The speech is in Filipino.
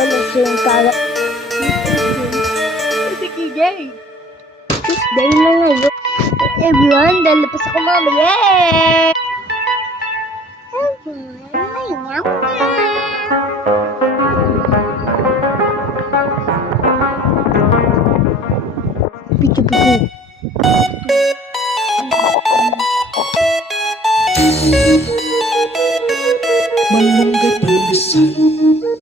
malasing kalat. Sige, gay. Tuesday na ngayon. Everyone, lalabas ako mama. Yay! Pichu-pichu.